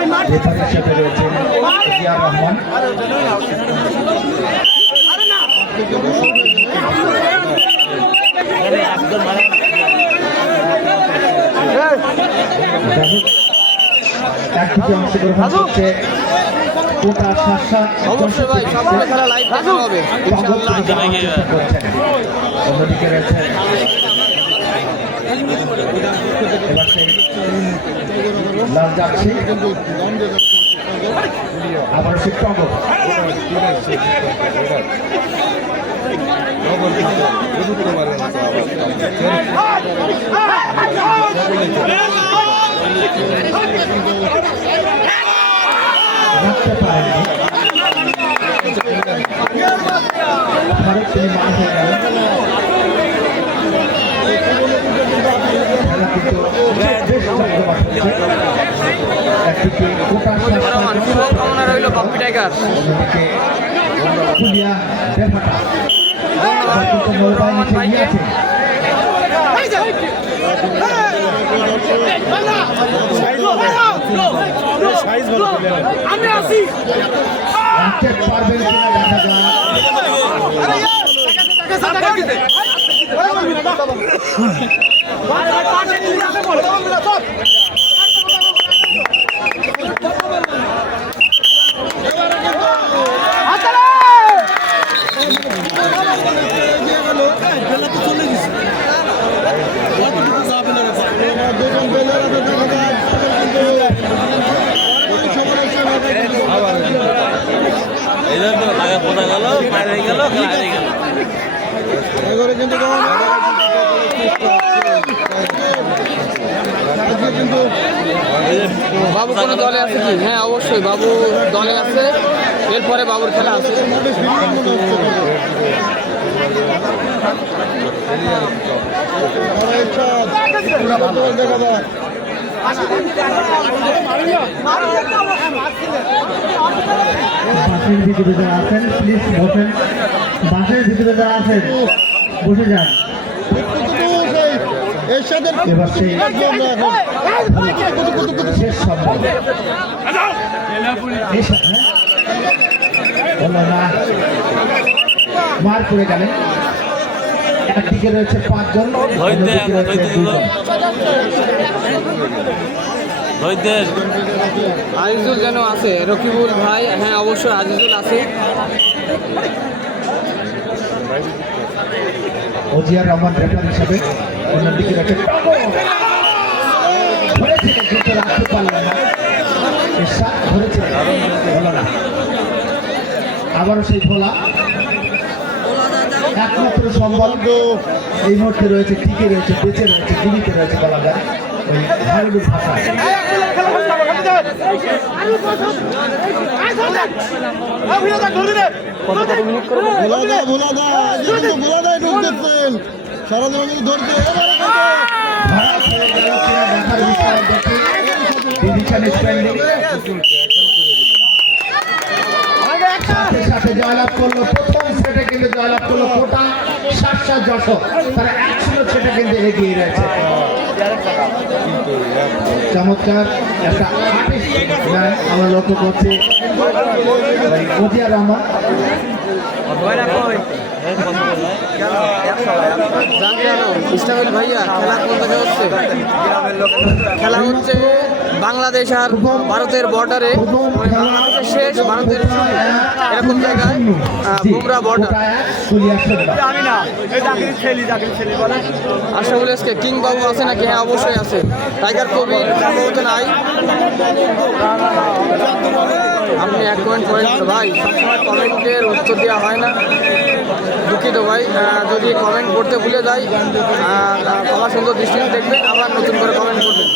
রেফারির সাথে রয়েছেন জিয়ার রহমান। একদিকে অংশগ্রহণ করছে কোটা শাসা, অবশ্যই ভাই সবগুলো খেলা লাইভ দেখা হবে অন্যদিকে রয়েছে এবার সেই লাল যাচ্ছে আবার সে টগর রাখতে পারেননি, ভারত তিনি মান হয়ে গেলেন। খেলা কিন্তু বেশ জমজমাট হচ্ছে। একদিকে কোটা শুভকামনা রইল বাপ্পি টাইগার। অন্যদিকে পুলিয়া বেফাটা কিন্তু নৌবাহিনী নিয়ে আছে। আমি আছি পারবেন কিনা দেখা যায়। বাবু কোনো দলে আছে কি? হ্যাঁ অবশ্যই বাবু দলে আছে, এরপরে বাবুর খেলা আছে। বাসের ভিতরে যারা আছেন প্লিজ বসেন, বাসের ভিতরে যারা আছেন বসে যান। এবার সেই শেষ শব্দ হলো না, মার করে গেলেন। একদিকে রয়েছে 5 জন, অন্যদিকে রয়েছে 2 জন। আজিজুল যেন আছে, রকিবুল ভাই, হ্যাঁ অবশ্যই আজিজুল আছে। ওজিয়ার রহমান রেফার হিসাবে, অন্যদিকে রয়েছে ধরেছিলেন কিন্তু রাখতে পারলেন না, ধরেছিলেন হলো না। আবারও সেই ভোলা একমাত্র সম্বল এই মুহূর্তে রয়েছে, টিকে রয়েছে, বেঁচে রয়েছে, জীবিত রয়েছে বলা যায় ওই হারুনুর ভাষা। সাথে সাথে জয়লাভ করলো, প্রথম সেটে কিন্তু জয়লাভ করলো কোটা শাসা যশোর, তারা 1-0 সেটে কিন্তু এগিয়ে রয়েছে। চমৎকার একটা আমরা লক্ষ্য করছি ওজিয়ার রহমান। ইসলামিল ভাইয়া খেলা কোথায় হচ্ছে? খেলা হচ্ছে বাংলাদেশ আর ভারতের বর্ডারে, বাংলাদেশের শেষ ভারতের এরকম জায়গায় Bumrah border. Ashraful SK king বাবু আছে নাকি? হ্যাঁ অবশ্যই আছে। টাইগার কবির সম্ভবত নাই। আপনি এক কমেন্ট করেন ভাই, সবসময় কমেন্টের উত্তর দেওয়া হয় না, দুঃখিত ভাই। যদি কমেন্ট করতে ভুলে যাই আমার সুন্দর দৃষ্টিতে দেখবেন, আবার নতুন করে কমেন্ট করবেন।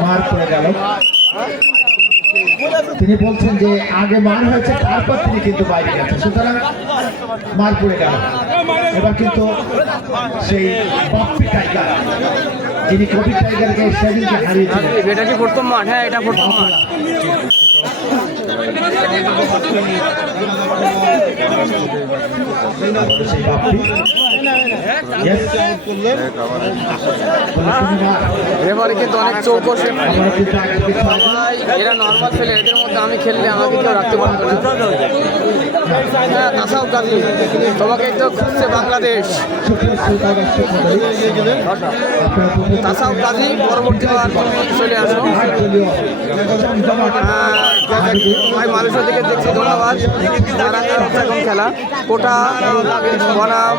মার পড়ে গেল। তিনি বলছেন যে আগে মার হয়েছে তারপর তিনি কিন্তু বাইরে গেছেন, সুতরাং মার পড়ে গেল। এবার কিন্তু সেই বাপ্পি টাইগার, যিনি কবি টাইগারকে সেদিনকে হারিয়েছিলেন। এটা কি প্রথম মাঠ? হ্যাঁ, এটা প্রথম মাঠ। সেই বাপ্পি Yes. রেফারি কিন্তু অনেক চৌকস। আমরা কিন্তু আগে পিছু আগে ভাই, এরা নর্মাল খেলে, এদের মধ্যে আমি খেললে আমাকে কেউ রাখতে পারবো না। হ্যাঁ, তাসাউফ গাজী, তোমাকে একটু খুঁজছে বাংলাদেশ। তাসাউফ গাজী, পরবর্তীবার তুমি চলে আসো। ভাই মালয়েশিয়া থেকে দেখছি, ধন্যবাদ। তারা এখন খেলা কোটা বনাম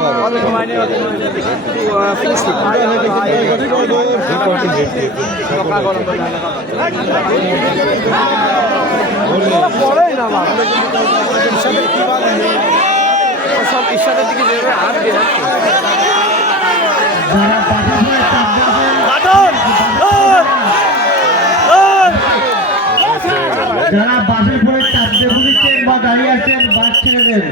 সব ঈশ্বরের দিকে যেভাবে হাত দিয়ে যারা বাসের পরে চাপতে বুঝেছেন বা দাঁড়িয়ে আছেন, বাস ছেড়ে দেন।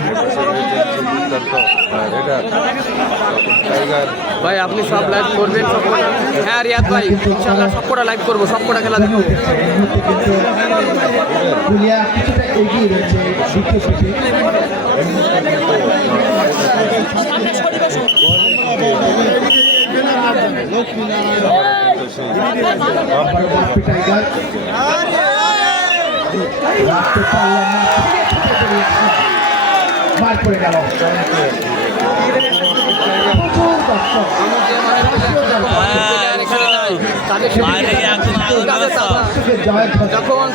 ভাই আপনি সব লাইভ করবেন সবকটা? হ্যাঁ রিয়াদ ভাই, ইনশাআল্লাহ সবকটা লাইভ করবো, সবকটা খেলা দেখবো। এই মুহূর্তে কিন্তু পুলিয়া কিছুটা এগিয়ে রয়েছে দ্বিতীয় সেটে। বাপ্পি টাইগার রাখতে পারলেন না, মার পড়ে গেল। প্রচুর দর্শক, যখন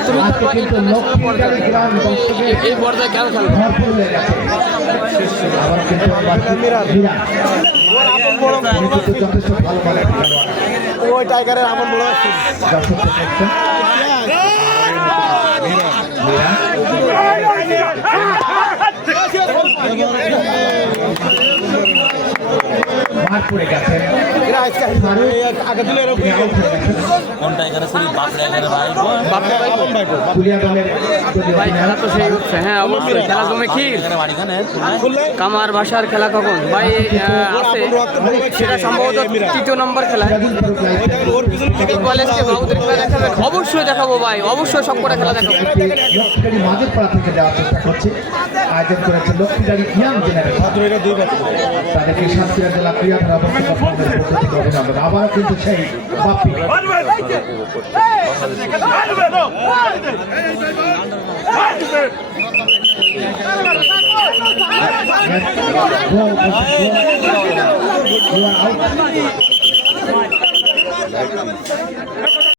তুমি এই পর্যায়ে কেন খেলো? ভরপুর হয়ে গেছে। আবার কিন্তু যথেষ্ট ভালো ভালো ওই টাইগারের আমার বড় দর্শক দেখছেন। মার পড়ে গেছেন। পুলিয়া দলের ভাই খেলা তো সেই হচ্ছে, হ্যাঁ অবশ্যই খেলা জমে ক্ষীর। কামার বাসার খেলা কখন ভাই আছে? সেটা সম্ভবত 3 নম্বর খেলা। কলেজকে বাবুদের খেলা দেখাবেন? অবশ্যই দেখাবো ভাই, অবশ্যই সবকটা খেলা দেখাবো। লক্ষ্মীবাড়ি মাঝেরপাড়া থেকে যাওয়ার চেষ্টা করছে, আয়োজন করেছে লক্ষ্মীবাড়ি ইয়াং জেনারেশন। তাদেরকে সাতক্ষীরা জেলা ক্রীড়া ধারা অভিনন্দন। আবারও কিন্তু সেই বাপ্পি You are out.